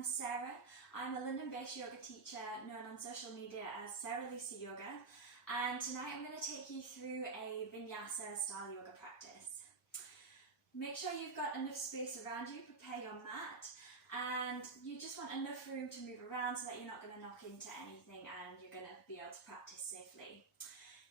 I'm Sarah. I'm a London-based yoga teacher known on social media as Sarah Lisa Yoga, and tonight I'm going to take you through a Vinyasa style yoga practice. Make sure you've got enough space around you, prepare your mat, and you just want enough room to move around so that you're not going to knock into anything and you're going to be able to practice safely.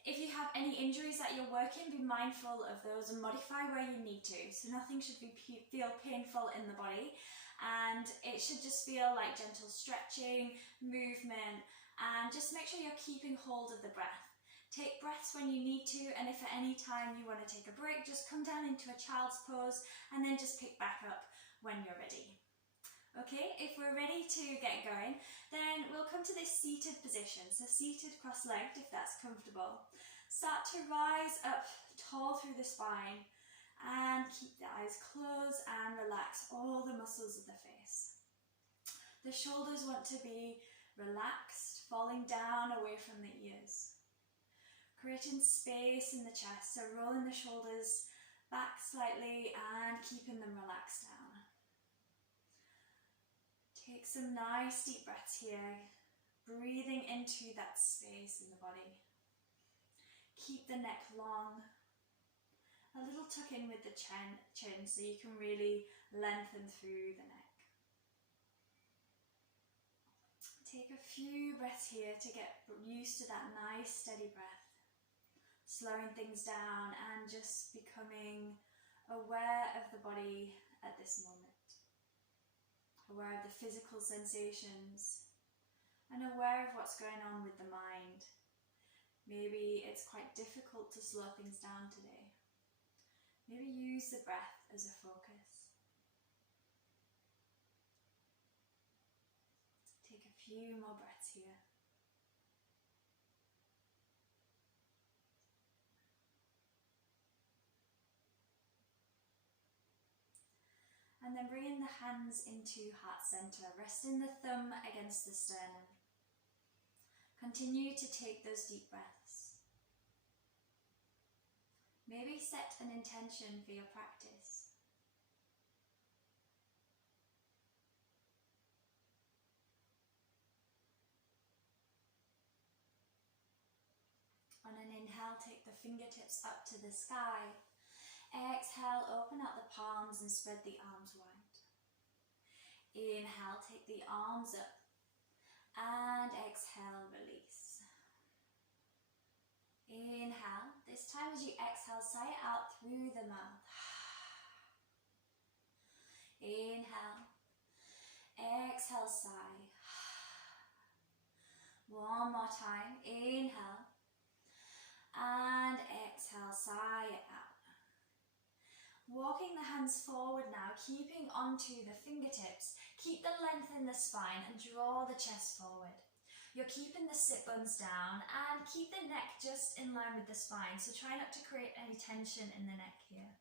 If you have any injuries that you're working, be mindful of those and modify where you need to. So nothing should feel painful in the body, and it should just feel like gentle stretching, movement, and just make sure you're keeping hold of the breath. Take breaths when you need to, and if at any time you want to take a break, just come down into a child's pose and then just pick back up when you're ready. Okay, if we're ready to get going, then we'll come to this seated position. So seated cross-legged if that's comfortable. Start to rise up tall through the spine and keep the eyes closed and relax all the muscles of the face. The shoulders want to be relaxed, falling down away from the ears. Creating space in the chest, so rolling the shoulders back slightly and keeping them relaxed down. Take some nice deep breaths here, breathing into that space in the body. Keep the neck long, a little tuck in with the chin so you can really lengthen through the neck. Take a few breaths here to get used to that nice steady breath, slowing things down and just becoming aware of the body at this moment. Aware of the physical sensations and aware of what's going on with the mind. Maybe it's quite difficult to slow things down today. Maybe use the breath as a focus. Take a few more breaths here. And then bringing the hands into heart center, resting the thumb against the sternum. Continue to take those deep breaths. Maybe set an intention for your practice. On an inhale, take the fingertips up to the sky. Exhale, open out the palms and spread the arms wide. Inhale, take the arms up. And exhale, release. Inhale. This time as you exhale, sigh it out through the mouth. Inhale. Exhale, sigh. One more time. Inhale. And exhale, sigh it out. Walking the hands forward now, keeping onto the fingertips. Keep the length in the spine and draw the chest forward. You're keeping the sit bones down and keep the neck just in line with the spine. So try not to create any tension in the neck here.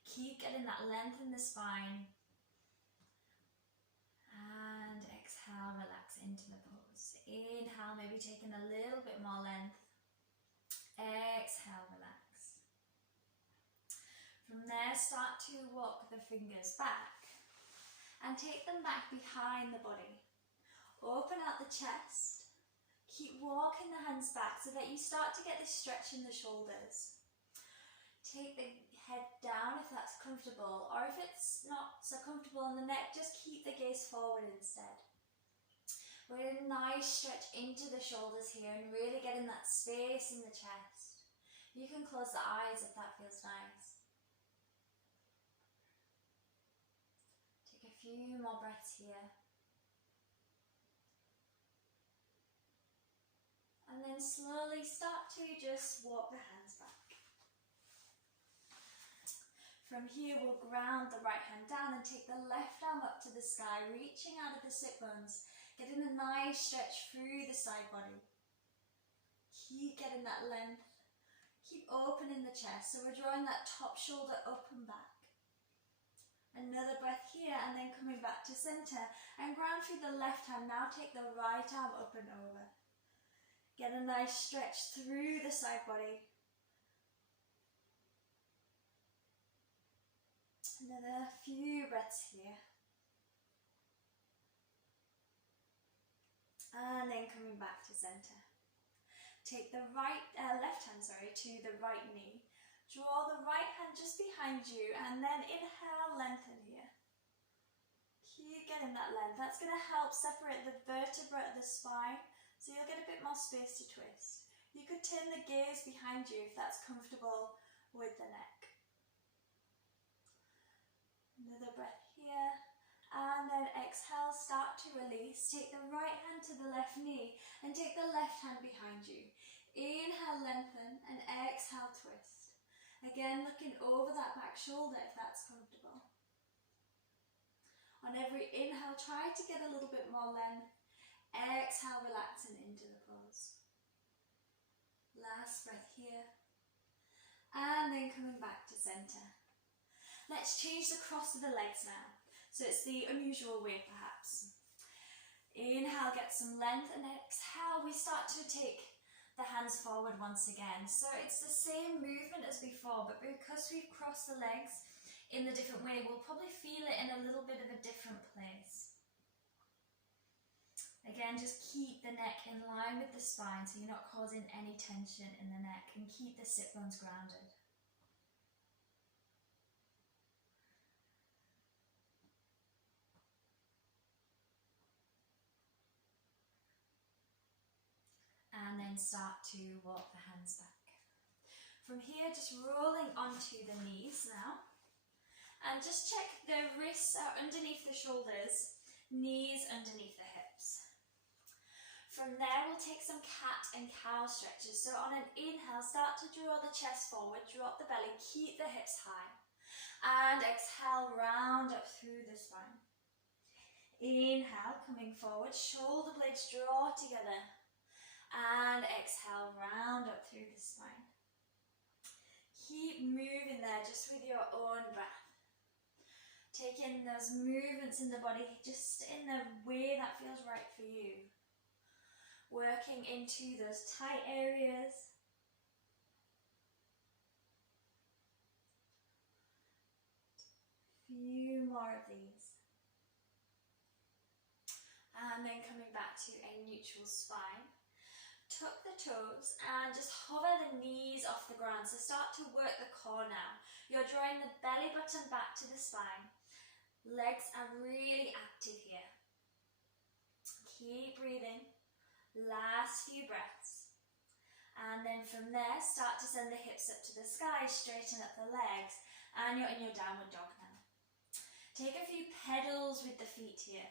Keep getting that length in the spine. And exhale, relax into the pose. Inhale, maybe taking a little bit more length. Exhale, relax. From there, start to walk the fingers back and take them back behind the body. Open out the chest. Keep walking the hands back so that you start to get this stretch in the shoulders. Take the head down if that's comfortable, or if it's not so comfortable on the neck, just keep the gaze forward instead. We're getting a nice stretch into the shoulders here and really getting that space in the chest. You can close the eyes if that feels nice. Take a few more breaths here. And then slowly start to just walk the hands back. From here, we'll ground the right hand down and take the left arm up to the sky, reaching out of the sit bones, getting a nice stretch through the side body. Keep getting that length. Keep opening the chest, so we're drawing that top shoulder up and back. Another breath here, and then coming back to center, and ground through the left hand. Now take the right arm up and over. Get a nice stretch through the side body. Another few breaths here. And then coming back to center. Take the left hand to the right knee. Draw the right hand just behind you and then inhale, lengthen here. Keep getting that length. That's going to help separate the vertebra of the spine so you'll get a bit more space to twist. You could turn the gaze behind you if that's comfortable with the neck. Another breath here. And then exhale, start to release. Take the right hand to the left knee and take the left hand behind you. Inhale, lengthen, and exhale, twist. Again, looking over that back shoulder if that's comfortable. On every inhale, try to get a little bit more length. Exhale, relaxing into the pose. Last breath here. And then coming back to center. Let's change the cross of the legs now. So it's the unusual way perhaps. Inhale, get some length, and exhale, we start to take the hands forward once again. So it's the same movement as before, but because we've crossed the legs in the different way, we'll probably feel it in a little bit of a different place. Again, just keep the neck in line with the spine so you're not causing any tension in the neck, and keep the sit bones grounded. And then start to walk the hands back. From here, just rolling onto the knees now. And just check the wrists are underneath the shoulders, knees underneath the hips. From there, we'll take some cat and cow stretches. So on an inhale, start to draw the chest forward, drop the belly, keep the hips high. And exhale, round up through the spine. Inhale, coming forward, shoulder blades draw together. And exhale, round up through the spine. Keep moving there just with your own breath. Taking those movements in the body just in the way that feels right for you. Working into those tight areas. Few more of these. And then coming back to a neutral spine. Tuck the toes and just hover the knees off the ground. So start to work the core now. You're drawing the belly button back to the spine. Legs are really active here. Keep breathing. Last few breaths. And then from there, start to send the hips up to the sky, straighten up the legs, and you're in your downward dog now. Take a few pedals with the feet here.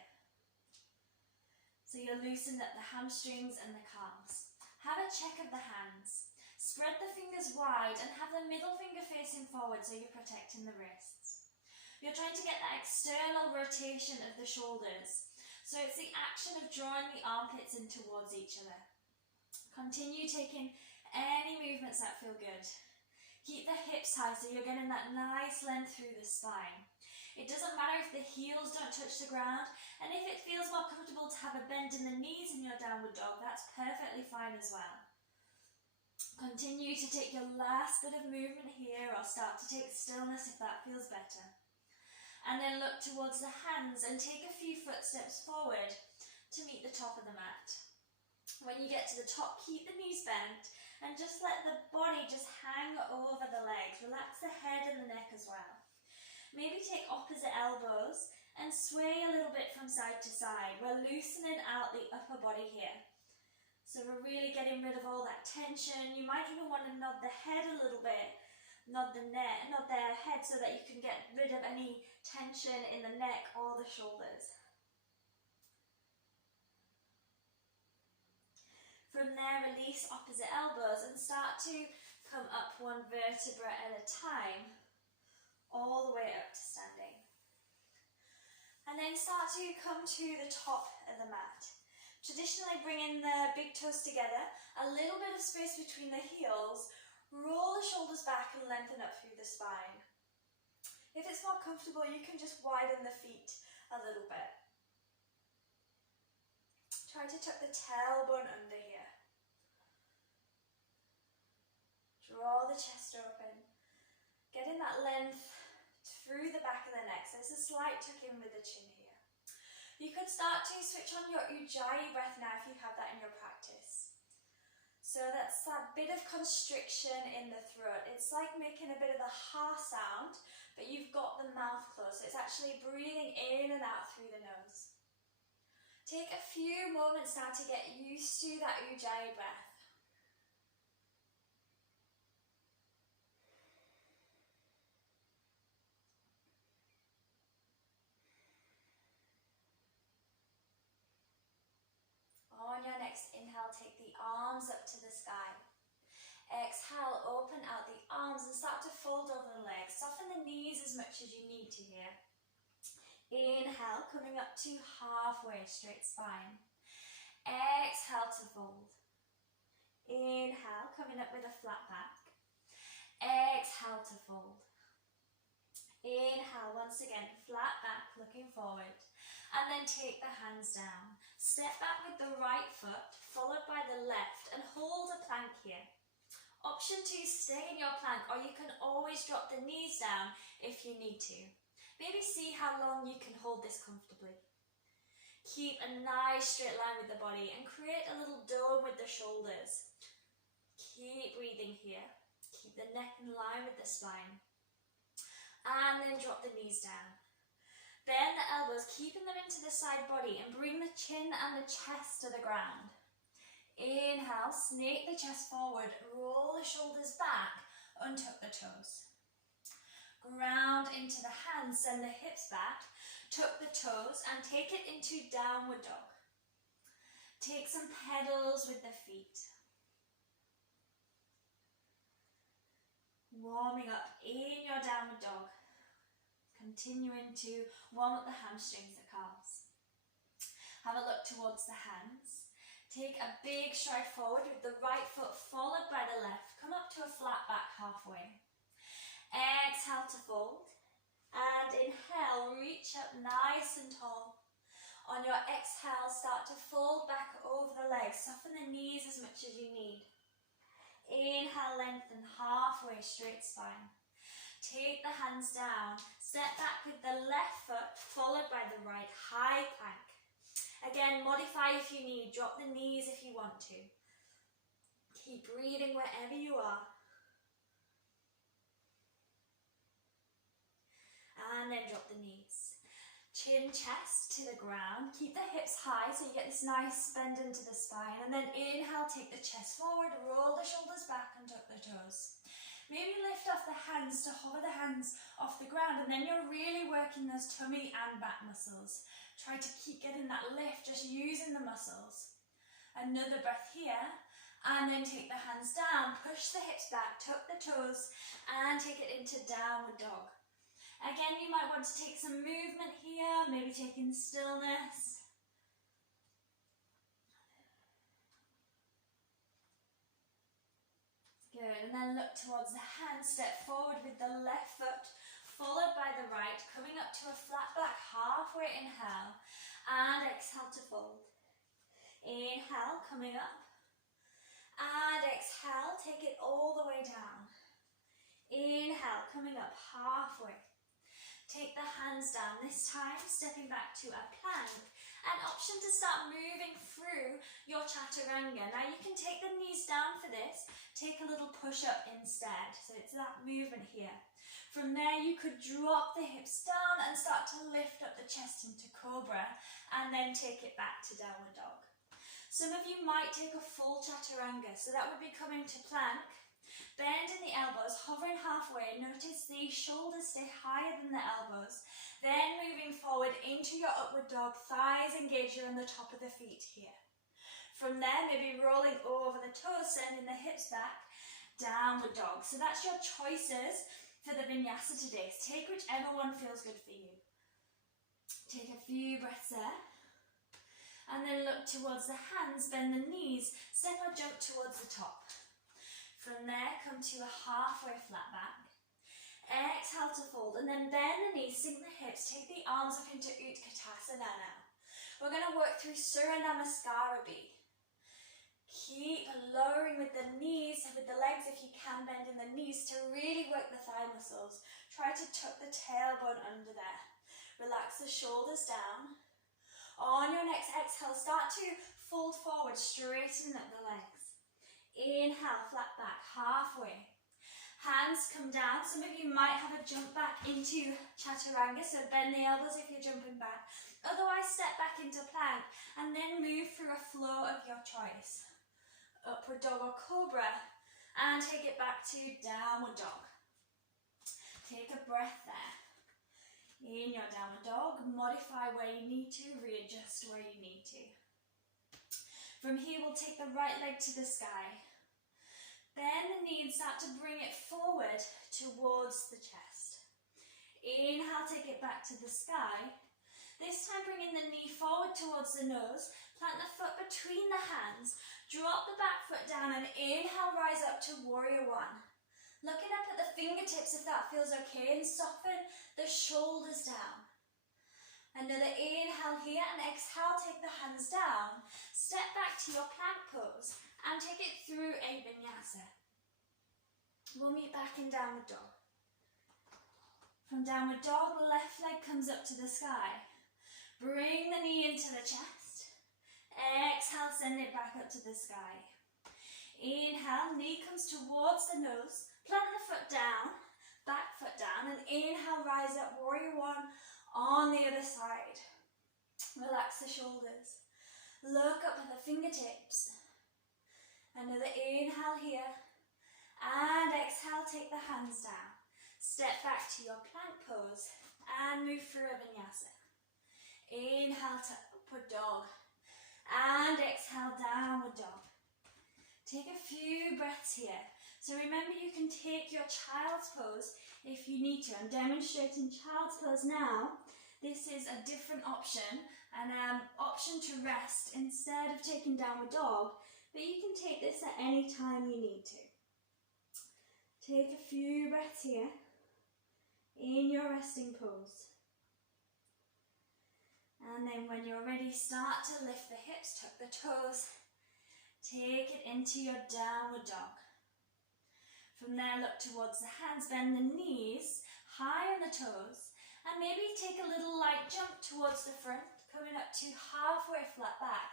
So you're loosening up the hamstrings and the calves. Have a check of the hands. Spread the fingers wide and have the middle finger facing forward so you're protecting the wrists. You're trying to get that external rotation of the shoulders. So it's the action of drawing the armpits in towards each other. Continue taking any movements that feel good. Keep the hips high so you're getting that nice length through the spine. It doesn't matter if the heels don't touch the ground, and if it feels more comfortable to have a bend in the knees in your downward dog, that's perfectly fine as well. Continue to take your last bit of movement here, or start to take stillness if that feels better. And then look towards the hands and take a few footsteps forward to meet the top of the mat. When you get to the top, keep the knees bent and just let the body just hang over the legs. Relax the head and the neck as well. Maybe take opposite elbows and sway a little bit from side to side. We're loosening out the upper body here. So we're really getting rid of all that tension. You might even want to nod the head a little bit. Nod the head so that you can get rid of any tension in the neck or the shoulders. From there, release opposite elbows and start to come up one vertebra at a time, all the way up to standing. And then start to come to the top of the mat. Traditionally bringing the big toes together, a little bit of space between the heels, roll the shoulders back and lengthen up through the spine. If it's more comfortable, you can just widen the feet a little bit. Try to tuck the tailbone under here. Draw the chest open. Getting that length through the back of the neck. So it's a slight tuck in with the chin here. You could start to switch on your Ujjayi breath now if you have that in your practice. So that's that bit of constriction in the throat. It's like making a bit of a ha sound, but you've got the mouth closed. So it's actually breathing in and out through the nose. Take a few moments now to get used to that Ujjayi breath. On your next inhale, take the arms up to the sky. Exhale, open out the arms and start to fold over the legs. Soften the knees as much as you need to here. Inhale, coming up to halfway, straight spine. Exhale to fold. Inhale, coming up with a flat back. Exhale to fold. Inhale, once again, flat back, looking forward. And then take the hands down. Step back with the right foot, followed by the left, and hold a plank here. Option 2, stay in your plank, or you can always drop the knees down if you need to. Maybe see how long you can hold this comfortably. Keep a nice straight line with the body and create a little dome with the shoulders. Keep breathing here. Keep the neck in line with the spine. And then drop the knees down. Bend the elbows, keeping them into the side body, and bring the chin and the chest to the ground. Inhale, snake the chest forward, roll the shoulders back, untuck the toes. Ground into the hands, send the hips back, tuck the toes, and take it into downward dog. Take some pedals with the feet. Warming up in your downward dog. Continuing to warm up the hamstrings, the calves. Have a look towards the hands. Take a big stride forward with the right foot followed by the left. Come up to a flat back halfway. Exhale to fold. And inhale, reach up nice and tall. On your exhale, start to fold back over the legs. Soften the knees as much as you need. Inhale, lengthen halfway, straight spine. Take the hands down, step back with the left foot, followed by the right, high plank. Again, modify if you need, drop the knees if you want to. Keep breathing wherever you are. And then drop the knees. Chin, chest to the ground, keep the hips high so you get this nice bend into the spine. And then inhale, take the chest forward, roll the shoulders back and tuck the toes. Maybe lift off the hands to hover the hands off the ground, and then you're really working those tummy and back muscles. Try to keep getting that lift, just using the muscles. Another breath here, and then take the hands down, push the hips back, tuck the toes, and take it into downward dog. Again, you might want to take some movement here, maybe taking stillness. Good, and then look towards the hands, step forward with the left foot, followed by the right, coming up to a flat back, halfway inhale, and exhale to fold. Inhale, coming up, and exhale, take it all the way down. Inhale, coming up halfway. Take the hands down, this time stepping back to a plank. An option to start moving through your chaturanga. Now you can take the knees down for this, take a little push up instead. So it's that movement here. From there you could drop the hips down and start to lift up the chest into cobra and then take it back to downward dog. Some of you might take a full chaturanga, so that would be coming to plank. Bend in the elbows, hovering halfway. Notice the shoulders stay higher than the elbows. Then moving forward into your upward dog, thighs engaged on the top of the feet here. From there, maybe rolling over the toes, sending the hips back, downward dog. So that's your choices for the vinyasa today. Take whichever one feels good for you. Take a few breaths there. And then look towards the hands, bend the knees, step or jump towards the top. From there, come to a halfway flat back. Exhale to fold, and then bend the knees, sink the hips, take the arms up into Utkatasana now. We're going to work through surya namaskar a bit. Keep lowering with the knees, with the legs if you can, bending the knees to really work the thigh muscles. Try to tuck the tailbone under there. Relax the shoulders down. On your next exhale, start to fold forward, straighten up the legs. Inhale, flat back, halfway. Hands come down. Some of you might have a jump back into chaturanga, so bend the elbows if you're jumping back. Otherwise, step back into plank and then move through a flow of your choice. Upward dog or cobra, and take it back to downward dog. Take a breath there. In your downward dog, modify where you need to, readjust where you need to. From here, we'll take the right leg to the sky. Bend the knee and start to bring it forward towards the chest. Inhale, take it back to the sky. This time bringing the knee forward towards the nose. Plant the foot between the hands. Drop the back foot down and inhale, rise up to warrior one. Looking up at the fingertips if that feels okay, and soften the shoulders down. Another inhale here and exhale, take the hands down. Step back to your plank pose and take it through a vinyasa. We'll meet back in downward dog. From downward dog, the left leg comes up to the sky. Bring the knee into the chest. Exhale, send it back up to the sky. Inhale, knee comes towards the nose. Plant the foot down, back foot down, and inhale, rise up, warrior one on the other side. Relax the shoulders. Look up at the fingertips. Another inhale here. And exhale, take the hands down. Step back to your plank pose and move through a vinyasa. Inhale to upward dog. And exhale, downward dog. Take a few breaths here. So remember, you can take your child's pose if you need to. I'm demonstrating child's pose now. This is a different option, an option to rest instead of taking downward dog. But you can take this at any time you need to. Take a few breaths here in your resting pose. And then when you're ready, start to lift the hips, tuck the toes. Take it into your downward dog. From there, look towards the hands, bend the knees, high on the toes. And maybe take a little light jump towards the front, coming up to halfway flat back.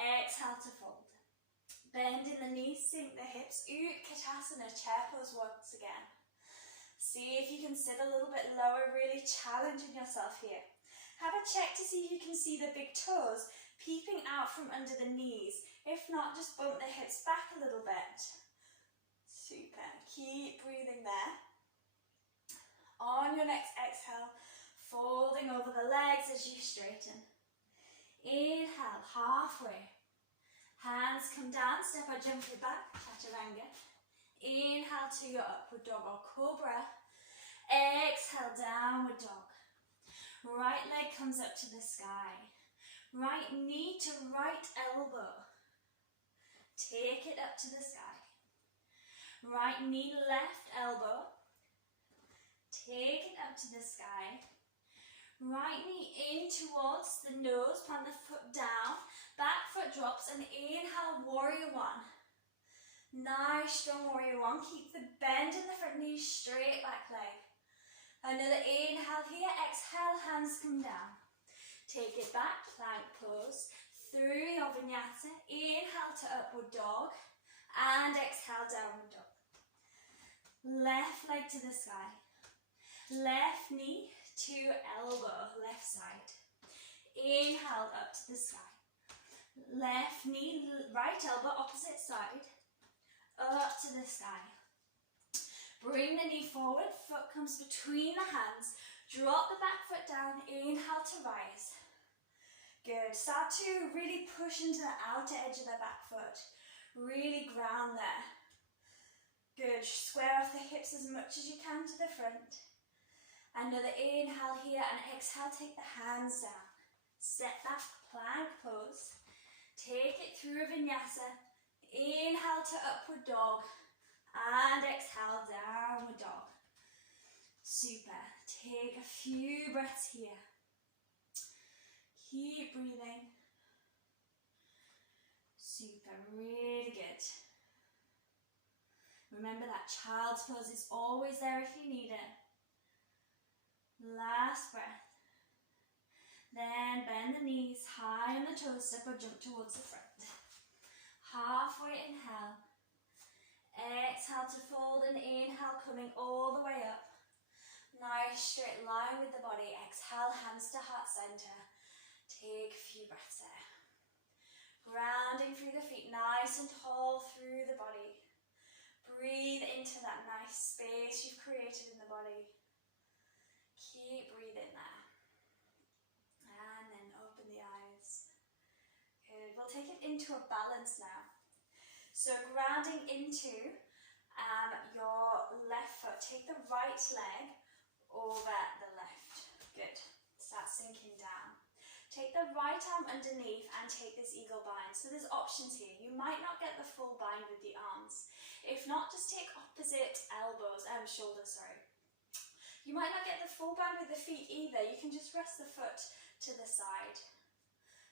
Exhale to fold. Bend in the knees, sink the hips. Utkatasana, chair pose once again. See if you can sit a little bit lower, really challenging yourself here. Have a check to see if you can see the big toes peeping out from under the knees. If not, just bump the hips back a little bit. Super. Keep breathing there. On your next exhale, folding over the legs as you straighten. Inhale, halfway. Hands come down, step or jump it back, chaturanga. Inhale to your upward dog or cobra. Exhale, downward dog. Right leg comes up to the sky. Right knee to right elbow. Take it up to the sky. Right knee, left elbow. Take it up to the sky. Right knee in towards the nose, plant the foot down. Back foot drops and inhale, warrior one. Nice, strong warrior one. Keep the bend in the front knee, straight back leg. Another inhale here, exhale, hands come down. Take it back, plank pose. Through your vinyasa, inhale to upward dog. And exhale, downward dog. Left leg to the sky. Left knee to elbow, left side. Inhale up to the sky. Left knee, right elbow, opposite side. Up to the sky. Bring the knee forward, foot comes between the hands. Drop the back foot down, inhale to rise. Good. Start to really push into the outer edge of the back foot. Really ground there. Good. Square off the hips as much as you can to the front. Another inhale here and exhale, take the hands down. Step back, plank pose. Take it through a vinyasa. Inhale to upward dog. And exhale, downward dog. Super. Take a few breaths here. Keep breathing. Super. Really good. Remember that child's pose is always there if you need it. Last breath. Then bend the knees high on the toes, step or jump towards the front. Halfway inhale. Exhale to fold and inhale, coming all the way up. Nice straight line with the body. Exhale, hands to heart center. Take a few breaths there. Grounding through the feet, nice and tall through the body. Breathe into that nice space you've created in the body. Keep breathing there. And then open the eyes. Good. We'll take it into a balance now. So grounding into your left foot. Take the right leg over the left. Good. Start sinking down. Take the right arm underneath and take this eagle bind. So there's options here. You might not get the full bind with the arms. If not, just take opposite shoulders, sorry. You might not get the full bind with the feet either. You can just rest the foot to the side.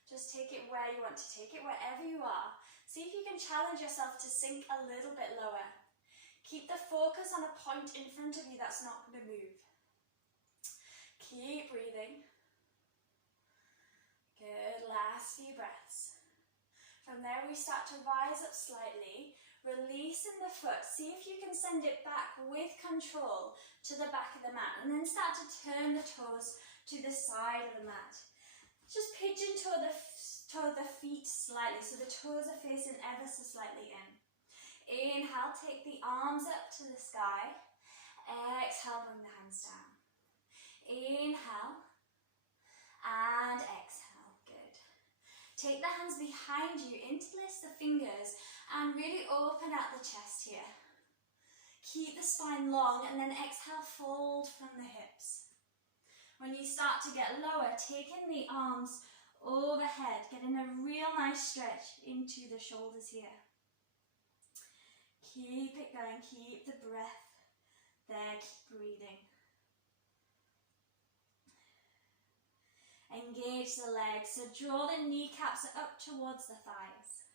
Just take it where you want to take it, wherever you are. See if you can challenge yourself to sink a little bit lower. Keep the focus on a point in front of you that's not going to move. Keep breathing. Good, last few breaths. From there we start to rise up slightly, releasing the foot. See if you can send it back with control to the back of the mat, and then start to turn the toes to the side of the mat. Just pigeon toe the feet slightly, so the toes are facing ever so slightly in. Inhale, take the arms up to the sky. Exhale, bring the hands down. Inhale and exhale. Good. Take the hands behind you, interlace the fingers, and really open out the chest here. Keep the spine long, and then exhale, fold from the hips. When you start to get lower, taking the arms overhead, getting a real nice stretch into the shoulders here. Keep it going, keep the breath there, keep breathing. Engage the legs, so draw the kneecaps up towards the thighs.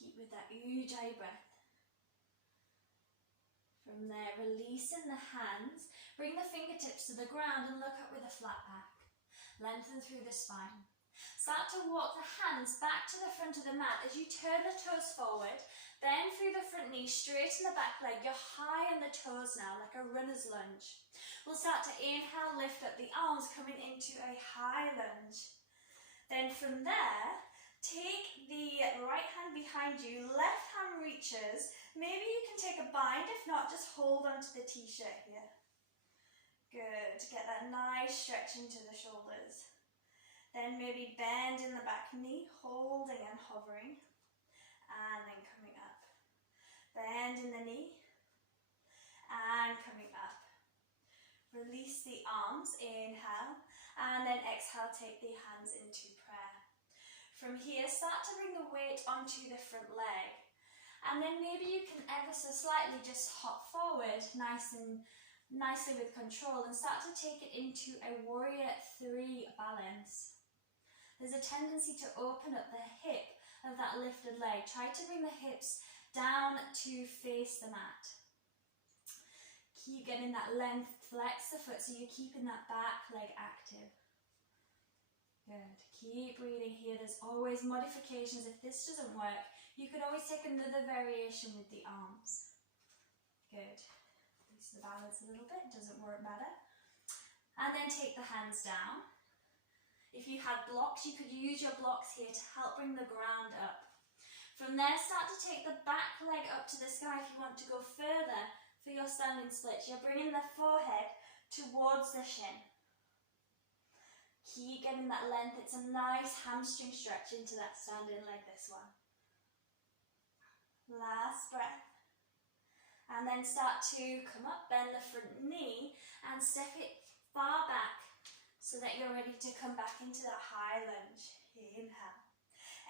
Keep with that ujjayi breath. From there, releasing the hands, bring the fingertips to the ground and look up with a flat back. Lengthen through the spine. Start to walk the hands back to the front of the mat as you turn the toes forward, bend through the front knee, straighten the back leg. You're high on the toes now, like a runner's lunge. We'll start to inhale, lift up the arms, coming into a high lunge. Then from there, take the right hand behind you, left hand reaches. Maybe you can take a bind, if not, just hold onto the t-shirt here. Good, get that nice stretch into the shoulders. Then maybe bend in the back knee, holding and hovering, and then coming up. Bend in the knee, and coming up. Release the arms, inhale, and then exhale, take the hands into prayer. From here, start to bring the weight onto the front leg. And then maybe you can ever so slightly just hop forward, nicely with control, and start to take it into a warrior 3 balance. There's a tendency to open up the hip of that lifted leg. Try to bring the hips down to face the mat. Keep getting that length, flex the foot so you're keeping that back leg active. Good. Keep breathing here. There's always modifications. If this doesn't work, you could always take another variation with the arms. Good. Release the balance a little bit. Doesn't work better. And then take the hands down. If you had blocks, you could use your blocks here to help bring the ground up. From there, start to take the back leg up to the sky if you want to go further for your standing splits. You're bringing the forehead towards the shin. Keep getting that length. It's a nice hamstring stretch into that standing leg, this one. Last breath. And then start to come up, bend the front knee, and step it far back so that you're ready to come back into that high lunge. Inhale.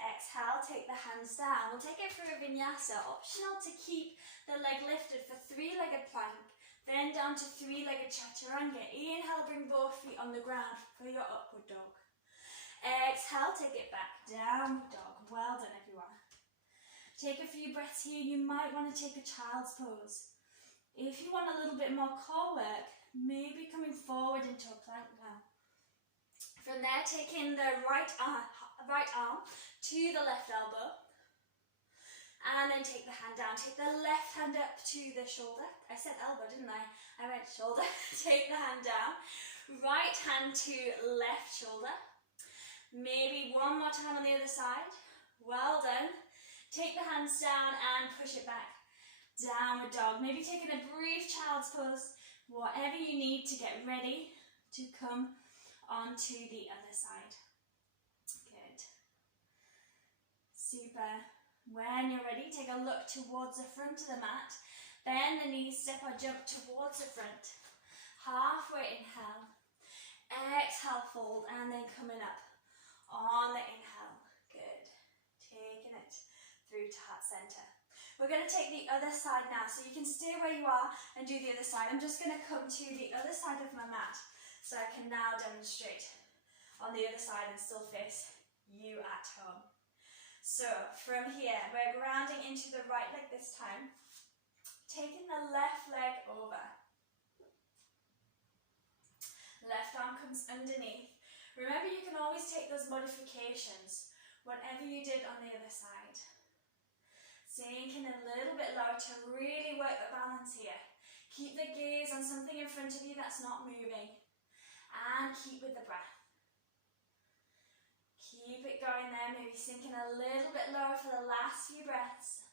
Exhale, take the hands down. We'll take it through a vinyasa. Optional to keep the leg lifted for 3-legged plank, then down to 3-legged chaturanga. Inhale, bring both feet on the ground for your upward dog. Exhale, take it back, downward dog. Well done, everyone. Take a few breaths here. You might want to take a child's pose. If you want a little bit more core work, maybe coming forward into a plank now. From there, taking the right arm to the left elbow, and then take the hand down. Take the left hand up to the shoulder. I said elbow, didn't I? I meant shoulder. Take the hand down. Right hand to left shoulder. Maybe one more time on the other side. Well done. Take the hands down and push it back. Downward dog. Maybe taking a brief child's pose. Whatever you need to get ready to come onto the other side. Good. Super. When you're ready, take a look towards the front of the mat. Bend the knees, step or jump towards the front. Halfway inhale. Exhale, fold, and then coming up on the inhale. Good. Taking it through to heart center. We're going to take the other side now, so you can stay where you are and do the other side. I'm just going to come to the other side of my mat, so I can now demonstrate on the other side and still face you at home. So from here, we're grounding into the right leg this time, taking the left leg over. Left arm comes underneath. Remember, you can always take those modifications, whatever you did on the other side. Sinking a little bit lower to really work the balance here. Keep the gaze on something in front of you that's not moving. And keep with the breath. Keep it going there, maybe sinking a little bit lower for the last few breaths.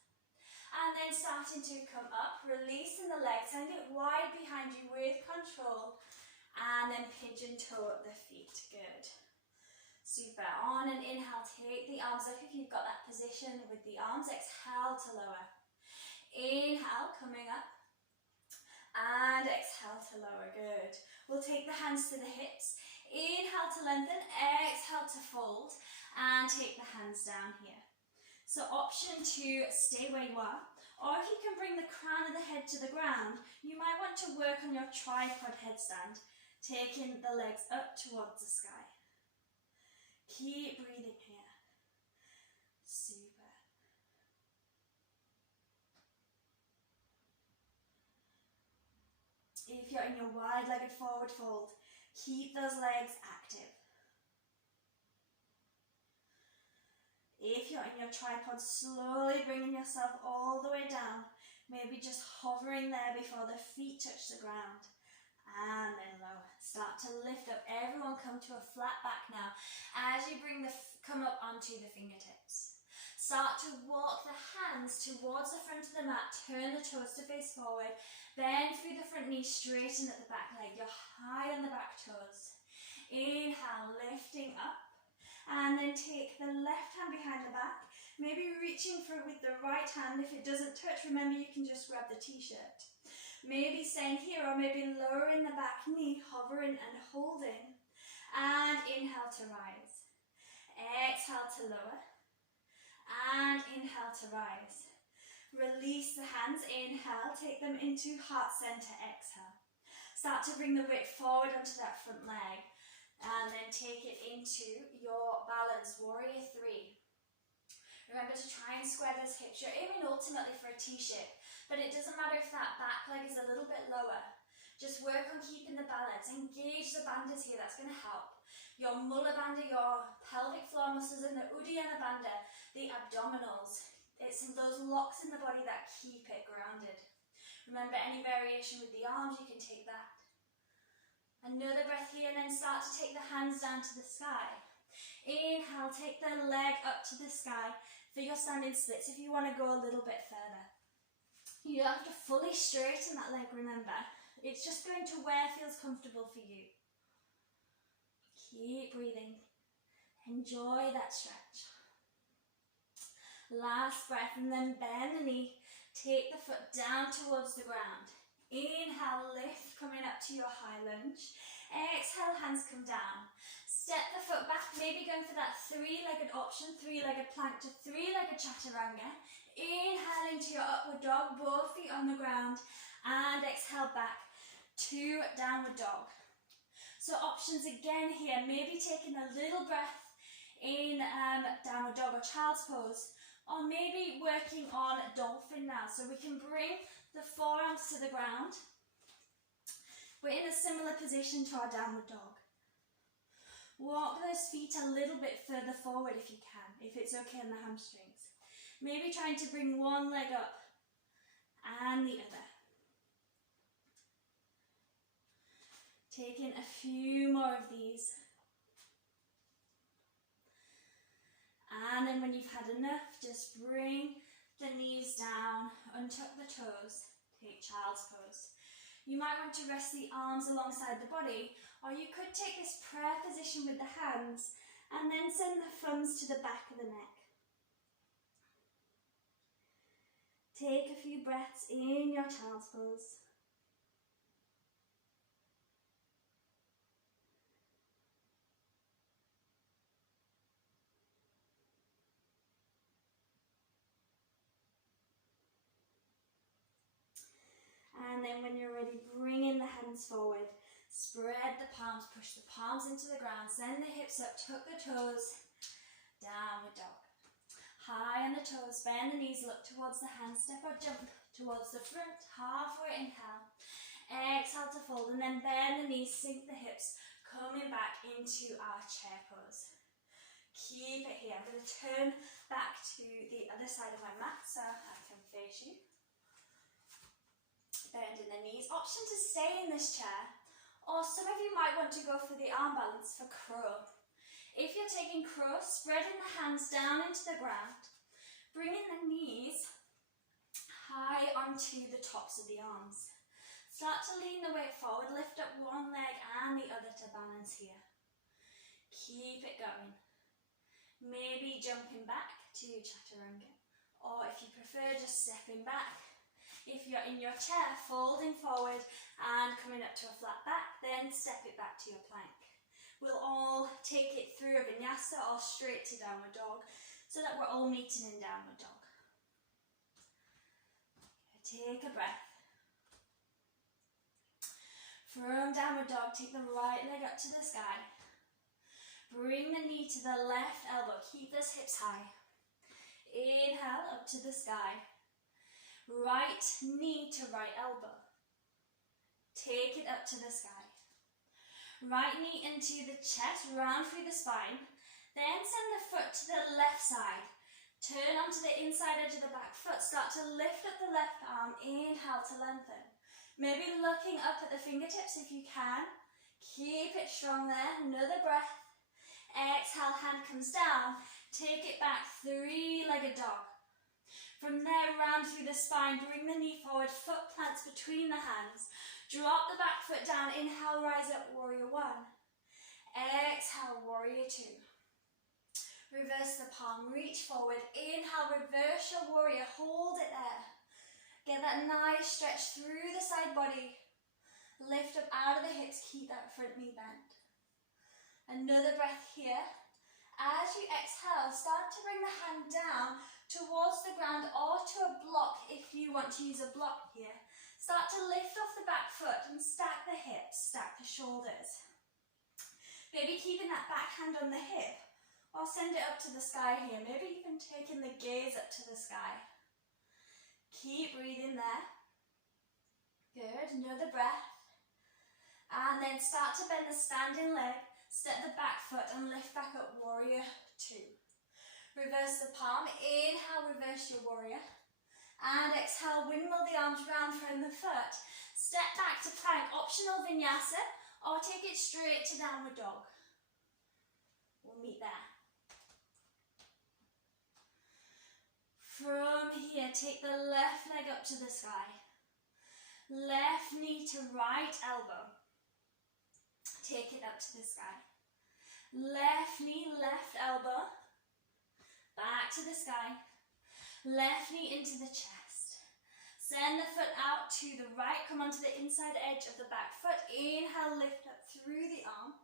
And then starting to come up, releasing the legs, send it wide behind you with control. And then pigeon toe the feet. Good. Super. On an inhale, take the arms up if you've got that position with the arms. Exhale to lower. Inhale, coming up. And exhale to lower. Good. We'll take the hands to the hips. Inhale to lengthen. Exhale to fold. And take the hands down here. So option to stay where you are. Or if you can bring the crown of the head to the ground, you might want to work on your tripod headstand. Taking the legs up towards the sky. Keep breathing here. Super. If you're in your wide-legged forward fold, keep those legs active. If you're in your tripod, slowly bringing yourself all the way down, maybe just hovering there before the feet touch the ground. And then lower. Start to lift up. Everyone come to a flat back now. As you bring come up onto the fingertips. Start to walk the hands towards the front of the mat. Turn the toes to face forward. Bend through the front knee, straighten at the back leg. You're high on the back toes. Inhale, lifting up. And then take the left hand behind the back. Maybe reaching for it with the right hand. If it doesn't touch, remember you can just grab the t-shirt. Maybe staying here or maybe lowering the back knee, hovering and holding. And inhale to rise. Exhale to lower. And inhale to rise. Release the hands, inhale, take them into heart center, exhale. Start to bring the weight forward onto that front leg. And then take it into your balance, warrior 3. Remember to try and square those hips. You're aiming ultimately for a T-shape, but it doesn't matter if that back leg is a little bit lower. Just work on keeping the balance. Engage the bandhas here, that's going to help. Your Mula Bandha, your pelvic floor muscles in the Uddiyana Bandha, the abdominals. It's those locks in the body that keep it grounded. Remember, any variation with the arms, you can take that. Another breath here, and then start to take the hands down to the sky. Inhale, take the leg up to the sky for your standing splits if you want to go a little bit further. You don't have to fully straighten that leg, remember. It's just going to where feels comfortable for you. Keep breathing. Enjoy that stretch. Last breath, and then bend the knee. Take the foot down towards the ground. Inhale, lift, coming up to your high lunge. Exhale, hands come down. Step the foot back, maybe going for that three-legged option, three-legged plank to three-legged chaturanga. Inhale into your upward dog, both feet on the ground. And exhale back to downward dog. So options again here, maybe taking a little breath in downward dog or child's pose. Or maybe working on dolphin now. So we can bring the forearms to the ground. We're in a similar position to our downward dog. Walk those feet a little bit further forward if you can, if it's okay on the hamstrings. Maybe trying to bring one leg up and the other. Taking a few more of these. And then when you've had enough, just bring the knees down, untuck the toes, take child's pose. You might want to rest the arms alongside the body, or you could take this prayer position with the hands and then send the thumbs to the back of the neck. Take a few breaths in your child's pose. And then when you're ready, bring in the hands forward. Spread the palms, push the palms into the ground, send the hips up, tuck the toes, downward dog. High on the toes, bend the knees, look towards the hands, step or jump towards the front, halfway inhale. Exhale to fold, and then bend the knees, sink the hips, coming back into our chair pose. Keep it here. I'm going to turn back to the other side of my mat so I can face you. Bending the knees. Option to stay in this chair, or some of you might want to go for the arm balance for crow. If you're taking crow, spreading the hands down into the ground, bringing the knees high onto the tops of the arms. Start to lean the weight forward, lift up one leg and the other to balance here. Keep it going. Maybe jumping back to chaturanga, or if you prefer, just stepping back. If you're in your chair, folding forward and coming up to a flat back, then step it back to your plank. We'll all take it through a vinyasa or straight to downward dog so that we're all meeting in downward dog. Take a breath. From downward dog, take the right leg up to the sky. Bring the knee to the left elbow. Keep those hips high. Inhale up to the sky. Right knee to right elbow. Take it up to the sky. Right knee into the chest, round through the spine. Then send the foot to the left side. Turn onto the inside edge of the back foot. Start to lift up the left arm. Inhale to lengthen. Maybe looking up at the fingertips if you can. Keep it strong there. Another breath. Exhale, hand comes down. Take it back, three-legged dog. From there, round through the spine, bring the knee forward, foot plants between the hands. Drop the back foot down, inhale, rise up, warrior one. Exhale, warrior two. Reverse the palm, reach forward, inhale, reverse your warrior, hold it there. Get that nice stretch through the side body. Lift up out of the hips, keep that front knee bent. Another breath here. As you exhale, start to bring the hand down towards the ground or to a block if you want to use a block here. Start to lift off the back foot and stack the hips, stack the shoulders. Maybe keeping that back hand on the hip or send it up to the sky here. Maybe even taking the gaze up to the sky. Keep breathing there. Good, another breath. And then start to bend the standing leg, step the back foot and lift back up, warrior two. Reverse the palm, inhale, reverse your warrior. And exhale, windmill the arms round from the foot. Step back to plank, optional vinyasa, or take it straight to downward dog. We'll meet there. From here, take the left leg up to the sky. Left knee to right elbow. Take it up to the sky. Left knee, left elbow. Back to the sky. Left knee into the chest. Send the foot out to the right. Come onto the inside edge of the back foot. Inhale, lift up through the arm.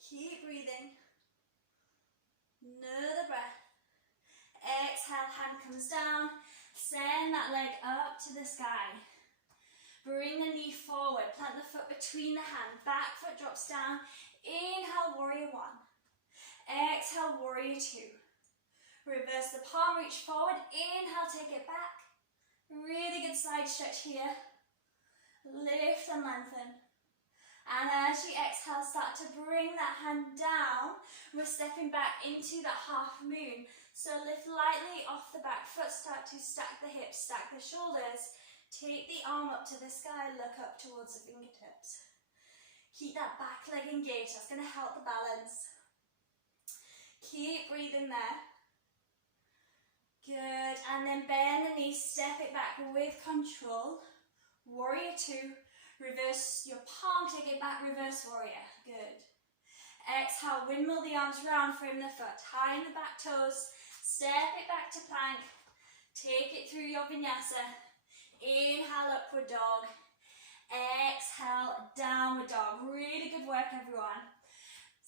Keep breathing. Another breath. Exhale, hand comes down. Send that leg up to the sky. Bring the knee forward. Plant the foot between the hand. Back foot drops down. Inhale, warrior one. Exhale, warrior two. Reverse the palm, reach forward. Inhale, take it back. Really good side stretch here. Lift and lengthen. And as you exhale, start to bring that hand down. We're stepping back into that half moon. So lift lightly off the back foot, start to stack the hips, stack the shoulders. Take the arm up to the sky, look up towards the fingertips. Keep that back leg engaged, that's going to help the balance. Keep breathing there. Good, and then bend the knees, step it back with control. Warrior 2, reverse your palm, take it back, reverse warrior. Good. Exhale, windmill the arms round, frame the foot, high in the back toes, step it back to plank, take it through your vinyasa. Inhale, upward dog. Exhale, downward dog. Really good work, everyone.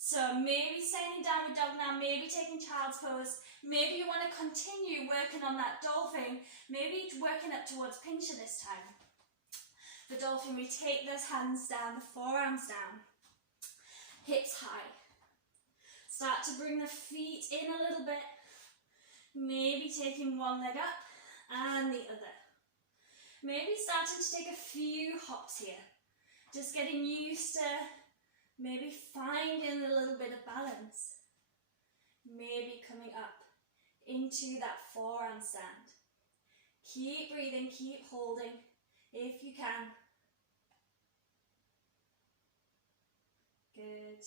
So maybe staying in downward dog now, maybe taking child's pose. Maybe you want to continue working on that dolphin. Maybe working up towards Pincha this time. The dolphin, we take those hands down, the forearms down. Hips high. Start to bring the feet in a little bit. Maybe taking one leg up and the other. Maybe starting to take a few hops here. Just getting used to maybe finding a little bit of balance. Maybe coming up into that forearm stand. Keep breathing, keep holding if you can. Good.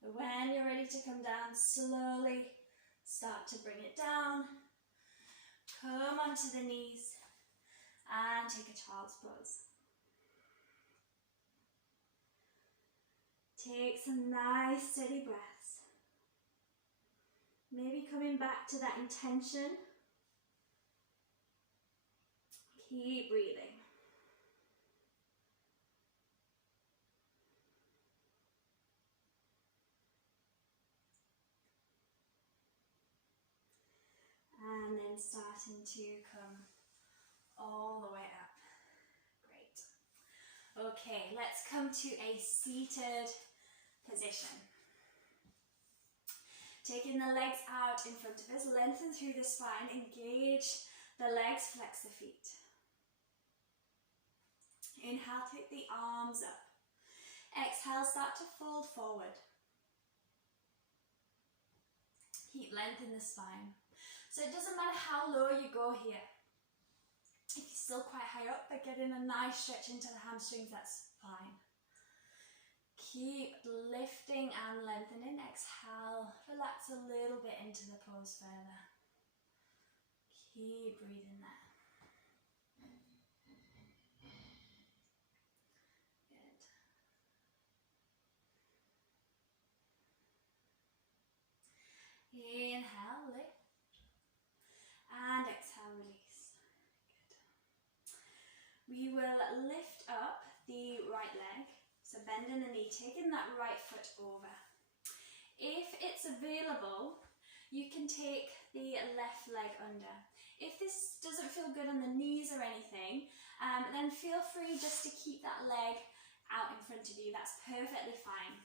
When you're ready to come down, slowly start to bring it down. Come onto the knees and take a child's pose. Take some nice steady breaths. Maybe coming back to that intention. Keep breathing. And then starting to come all the way up. Great. Okay, let's come to a seated position. Taking the legs out in front of us, lengthen through the spine, engage the legs, flex the feet. Inhale, take the arms up. Exhale, start to fold forward. Keep lengthening the spine. So it doesn't matter how low you go here. If you're still quite high up, but getting a nice stretch into the hamstrings, that's fine. Keep lifting and lengthening. Exhale, relax a little bit into the pose further. Keep breathing there. Good. Inhale, lift. And exhale, release. Good. We will lift up the right leg. So bending the knee, taking that right foot over. If it's available, you can take the left leg under. If this doesn't feel good on the knees or anything, then feel free just to keep that leg out in front of you. That's perfectly fine.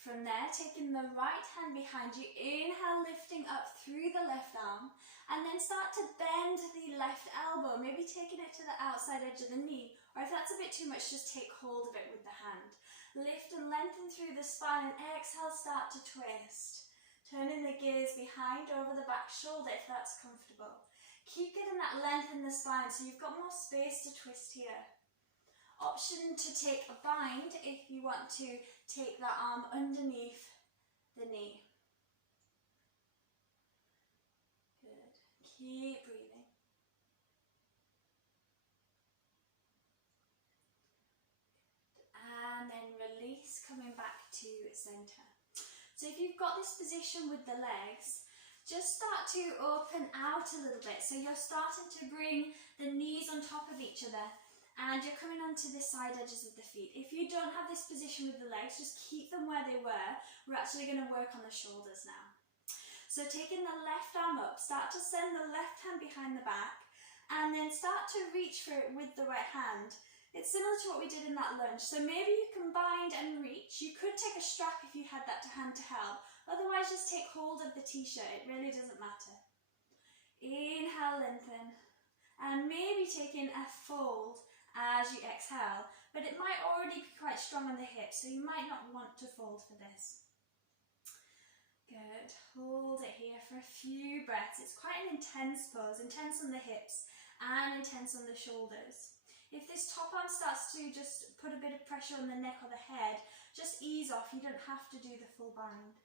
From there, taking the right hand behind you, inhale, lifting up through the left arm, and then start to bend the left elbow, maybe taking it to the outside edge of the knee, or if that's a bit too much, just take hold of it with the hand. Lift and lengthen through the spine, and exhale, start to twist. Turning the gaze behind over the back shoulder if that's comfortable. Keep getting that length in the spine so you've got more space to twist here. Option to take a bind if you want to take that arm underneath the knee. Good. Keep breathing. And then release, coming back to center. So if you've got this position with the legs, just start to open out a little bit. So you're starting to bring the knees on top of each other. And you're coming onto the side edges of the feet. If you don't have this position with the legs, just keep them where they were. We're actually going to work on the shoulders now. So taking the left arm up, start to send the left hand behind the back, and then start to reach for it with the right hand. It's similar to what we did in that lunge. So maybe you can bind and reach. You could take a strap if you had that to hand to help. Otherwise, just take hold of the t-shirt. It really doesn't matter. Inhale, lengthen. And maybe taking a fold as you exhale, but it might already be quite strong on the hips, so you might not want to fold for this. Good. Hold it here for a few breaths. It's quite an intense pose, intense on the hips and intense on the shoulders. If this top arm starts to just put a bit of pressure on the neck or the head, just ease off. You don't have to do the full bind.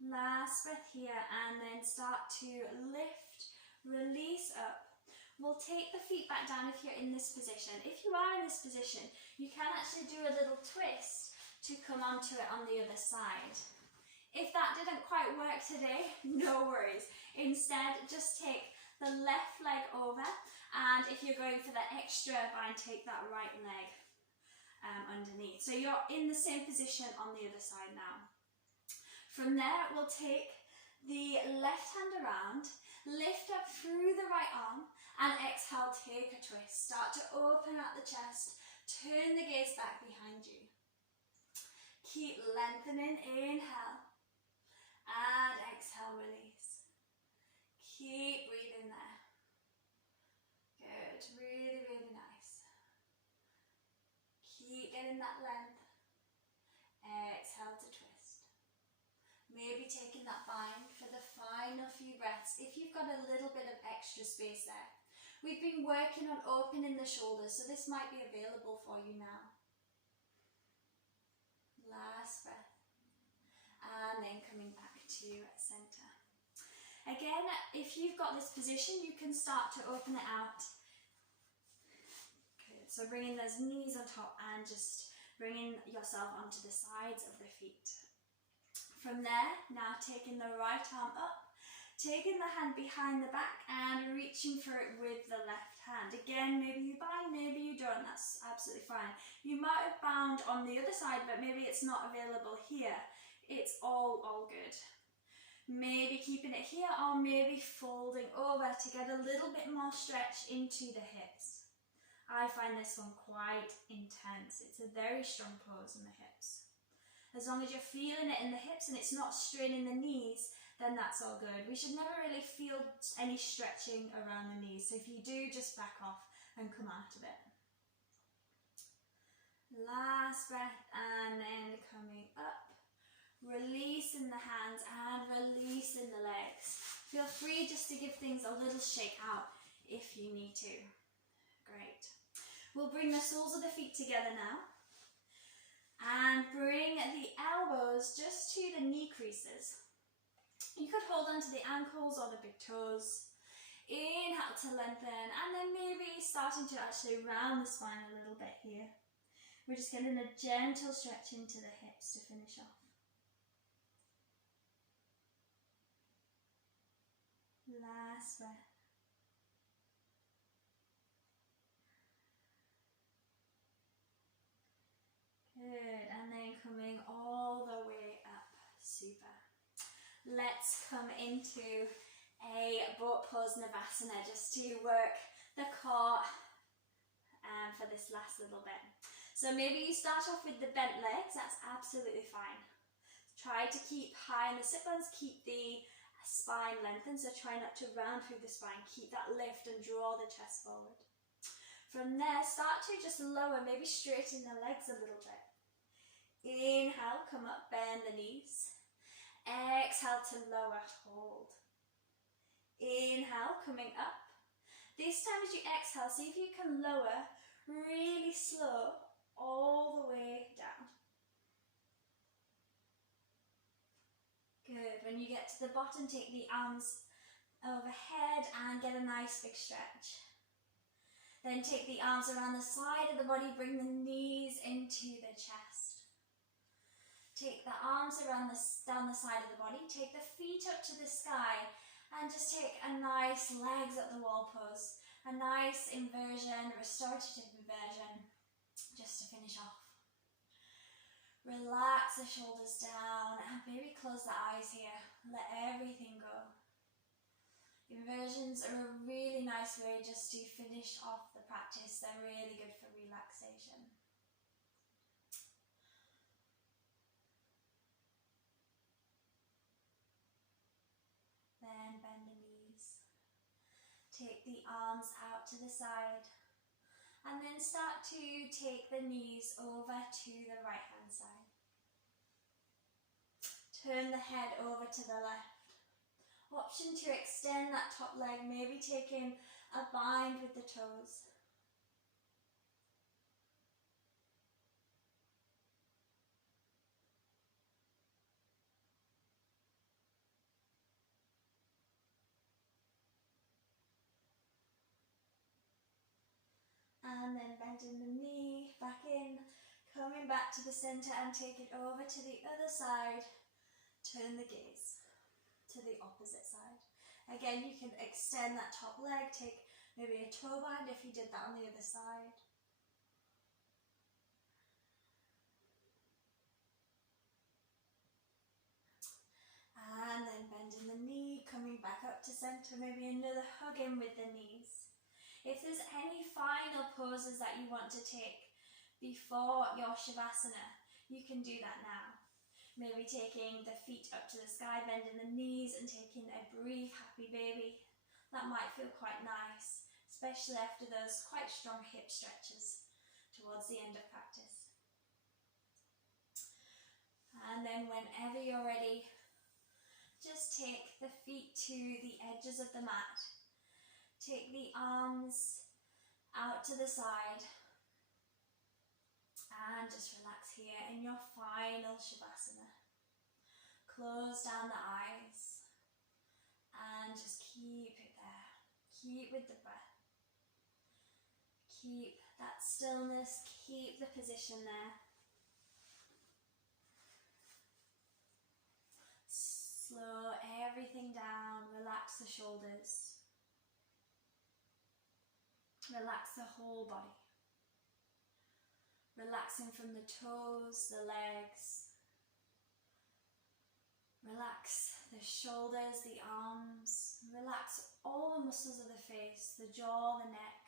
Last breath here, and then start to lift, release up. We'll take the feet back down if you're in this position. If you are in this position, you can actually do a little twist to come onto it on the other side. If that didn't quite work today, no worries. Instead, just take the left leg over, and if you're going for that extra bind, take that right leg underneath. So you're in the same position on the other side now. From there, we'll take the left hand around, lift up through the right arm, and exhale, take a twist. Start to open out the chest, turn the gaze back behind you. Keep lengthening, inhale, and exhale, release. Keep breathing there. Good, really, really nice. Keep getting that length. Exhale to twist. Maybe taking that bind for the final few breaths if you've got a little bit of extra space there. We've been working on opening the shoulders, so this might be available for you now. Last breath. And then coming back to center. Again, if you've got this position, you can start to open it out. Good. So bringing those knees on top and just bringing yourself onto the sides of the feet. From there, now taking the right arm up, taking the hand behind the back and reaching for it with the left hand. Again, maybe you bind, maybe you don't, that's absolutely fine. You might have bound on the other side, but maybe it's not available here. It's all good. Maybe keeping it here or maybe folding over to get a little bit more stretch into the hips. I find this one quite intense. It's a very strong pose in the hips. As long as you're feeling it in the hips and it's not straining the knees, then that's all good. We should never really feel any stretching around the knees. So if you do, just back off and come out of it. Last breath, and then coming up. Releasing the hands and releasing the legs. Feel free just to give things a little shake out if you need to. Great. We'll bring the soles of the feet together now. And bring the elbows just to the knee creases. You could hold onto the ankles or the big toes. Inhale to lengthen, and then maybe starting to actually round the spine a little bit here. We're just getting a gentle stretch into the hips to finish off. Last breath. Good, and then coming all the way up. Super. Let's come into a boat pose Navasana just to work the core for this last little bit. So maybe you start off with the bent legs, that's absolutely fine. Try to keep high in the sit bones, keep the spine lengthened, so try not to round through the spine, keep that lift and draw the chest forward. From there, start to just lower, maybe straighten the legs a little bit. Inhale, come up, bend the knees. Exhale to lower, hold. Inhale, coming up. This time as you exhale, see if you can lower really slow all the way down. Good. When you get to the bottom, take the arms overhead and get a nice big stretch. Then take the arms around the side of the body, bring the knees into the chest. Take the arms around down the side of the body, take the feet up to the sky, and just take a nice legs up the wall pose. A nice inversion, restorative inversion, just to finish off. Relax the shoulders down and maybe close the eyes here. Let everything go. Inversions are a really nice way just to finish off the practice. They're really good for relaxation. Then bend the knees. Take the arms out to the side, and then start to take the knees over to the right hand side. Turn the head over to the left. Option to extend that top leg, maybe taking a bind with the toes. And then bending the knee back in, coming back to the centre and take it over to the other side. Turn the gaze to the opposite side. Again, you can extend that top leg, take maybe a toe bind if you did that on the other side. And then bending the knee, coming back up to centre, maybe another hug in with the knees. If there's any final poses that you want to take before your Shavasana, you can do that now. Maybe taking the feet up to the sky, bending the knees and taking a brief happy baby. That might feel quite nice, especially after those quite strong hip stretches towards the end of practice. And then whenever you're ready, just take the feet to the edges of the mat. Take the arms out to the side and just relax here in your final Shavasana. Close down the eyes and just keep it there. Keep with the breath. Keep that stillness, keep the position there. Slow everything down, relax the shoulders. Relax the whole body. Relaxing from the toes, the legs. Relax the shoulders, the arms. Relax all the muscles of the face, the jaw, the neck.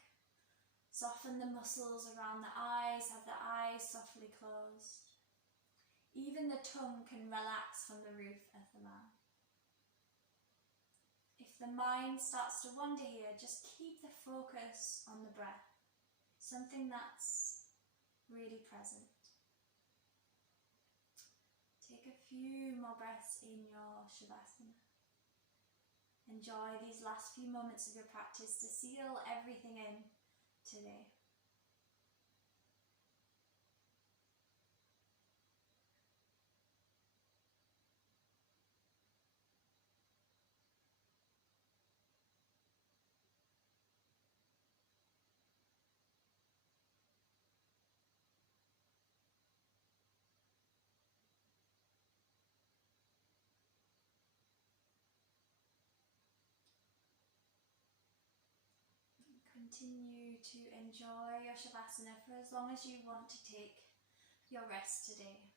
Soften the muscles around the eyes, have the eyes softly closed. Even the tongue can relax from the roof of the mouth. If the mind starts to wander here, just keep the focus on the breath, something that's really present. Take a few more breaths in your Shavasana. Enjoy these last few moments of your practice to seal everything in today. Continue to enjoy your Shavasana for as long as you want to take your rest today.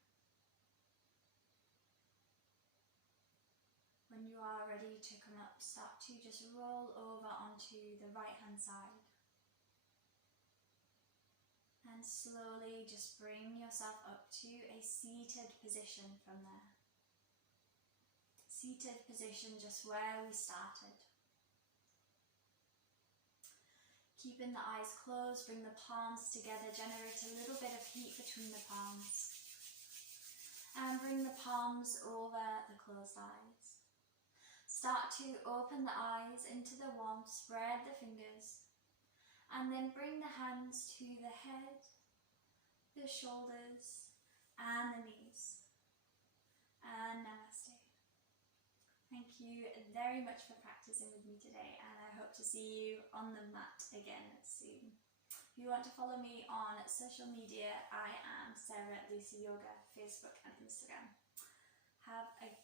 When you are ready to come up, start to just roll over onto the right hand side. And slowly just bring yourself up to a seated position from there. Seated position just where we started. Keeping the eyes closed, bring the palms together, generate a little bit of heat between the palms. And bring the palms over the closed eyes. Start to open the eyes into the warmth, spread the fingers. And then bring the hands to the head, the shoulders, and the knees. And namaste. Thank you very much for practicing with me today, and I hope to see you on the mat again soon. If you want to follow me on social media, I am Sarah Lucy Yoga, Facebook and Instagram. Have a